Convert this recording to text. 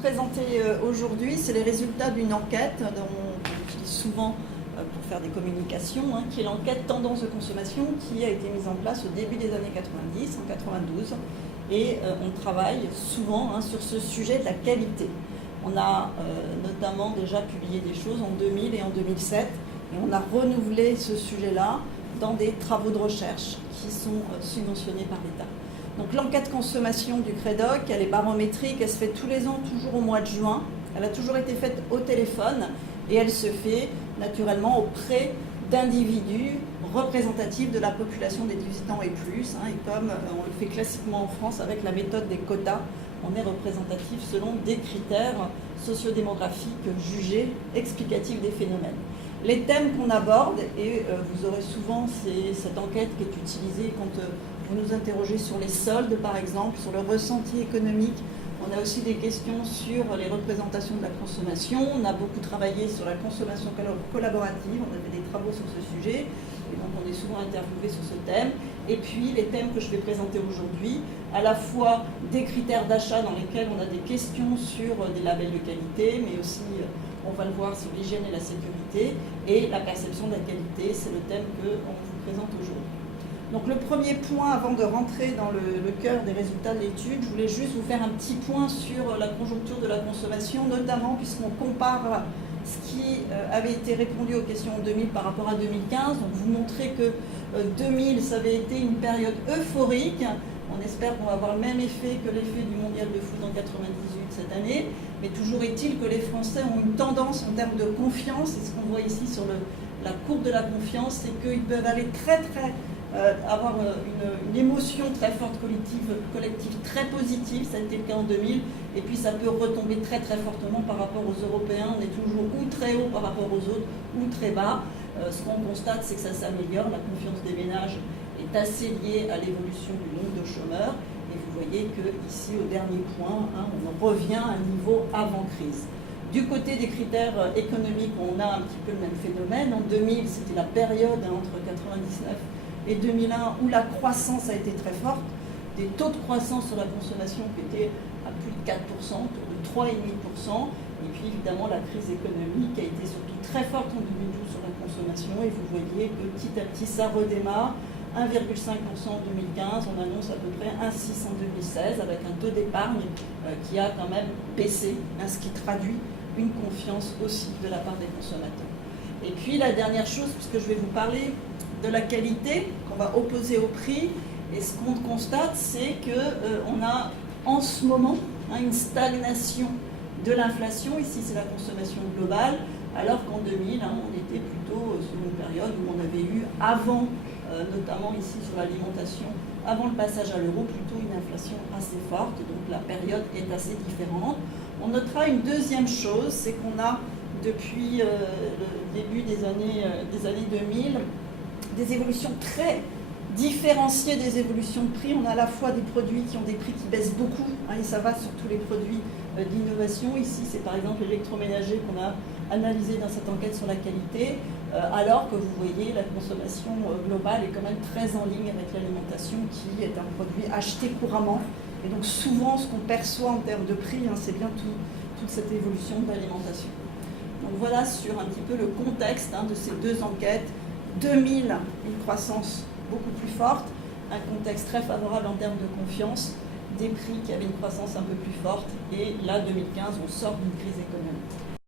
présenter aujourd'hui, c'est les résultats d'une enquête dont on utilise souvent pour faire des communications, qui est l'enquête tendance de consommation qui a été mise en place au début des années 90, en 92. Et on travaille souvent sur ce sujet de la qualité. On a notamment déjà publié des choses en 2000 et en 2007, et on a renouvelé ce sujet-là dans des travaux de recherche qui sont subventionnés par l'État. Donc l'enquête consommation du CREDOC, elle est barométrique, elle se fait tous les ans, toujours au mois de juin. Elle a toujours été faite au téléphone et elle se fait naturellement auprès d'individus représentatifs de la population des 18 ans et plus. Et comme on le fait classiquement en France avec la méthode des quotas, on est représentatif selon des critères sociodémographiques jugés explicatifs des phénomènes. Les thèmes qu'on aborde, et vous aurez souvent cette enquête qui est utilisée quand vous nous interrogez sur les soldes par exemple, sur le ressenti économique. On a aussi des questions sur les représentations de la consommation. On a beaucoup travaillé sur la consommation collaborative. On a fait des travaux sur ce sujet. Et donc on est souvent interviewé sur ce thème. Et puis les thèmes que je vais présenter aujourd'hui, à la fois des critères d'achat dans lesquels on a des questions sur des labels de qualité, mais aussi, on va le voir, sur l'hygiène et la sécurité. Et la perception de la qualité, c'est le thème qu'on vous présente aujourd'hui. Donc le premier point, avant de rentrer dans le cœur des résultats de l'étude, je voulais juste vous faire un petit point sur la conjoncture de la consommation, notamment puisqu'on compare ce qui avait été répondu aux questions en 2000 par rapport à 2015. Donc vous montrer que 2000, ça avait été une période euphorique. On espère qu'on va avoir le même effet que l'effet du mondial de foot en 98 cette année. Mais toujours est-il que les Français ont une tendance en termes de confiance, et ce qu'on voit ici sur la courbe de la confiance, c'est qu'ils peuvent aller avoir une émotion très forte collective très positive, ça a été le cas en 2000, et puis ça peut retomber très fortement par rapport aux Européens. On est toujours ou très haut par rapport aux autres ou très bas. Ce qu'on constate, c'est que ça s'améliore, la confiance des ménages est assez liée à l'évolution du nombre de chômeurs, et vous voyez que ici au dernier point, on revient à un niveau avant crise. Du côté des critères économiques, on a un petit peu le même phénomène. En 2000, c'était la période entre 99 et 2001 où la croissance a été très forte, des taux de croissance sur la consommation qui étaient à plus de 4%, autour de 3,5%, et puis évidemment la crise économique a été surtout très forte en 2012 sur la consommation, et vous voyez que petit à petit ça redémarre, 1,5% en 2015, on annonce à peu près 1,6% en 2016, avec un taux d'épargne qui a quand même baissé, ce qui traduit une confiance aussi de la part des consommateurs. Et puis la dernière chose, puisque je vais vous parler de la qualité qu'on va opposer au prix, et ce qu'on constate, c'est qu'on a en ce moment une stagnation de l'inflation. Ici c'est la consommation globale, alors qu'en 2000 on était plutôt sur une période où on avait eu avant, notamment ici sur l'alimentation, avant le passage à l'euro, plutôt une inflation assez forte, donc la période est assez différente. On notera une deuxième chose, c'est qu'on a depuis le début des années 2000 des évolutions très différenciées des évolutions de prix. On a à la fois des produits qui ont des prix qui baissent beaucoup, et ça va sur tous les produits d'innovation. Ici, c'est par exemple l'électroménager qu'on a analysé dans cette enquête sur la qualité, alors que vous voyez, la consommation globale est quand même très en ligne avec l'alimentation, qui est un produit acheté couramment. Et donc souvent, ce qu'on perçoit en termes de prix, c'est bien toute cette évolution de l'alimentation. Donc voilà sur un petit peu le contexte de ces deux enquêtes. 2000, une croissance beaucoup plus forte, un contexte très favorable en termes de confiance, des prix qui avaient une croissance un peu plus forte, et là, 2015, on sort d'une crise économique.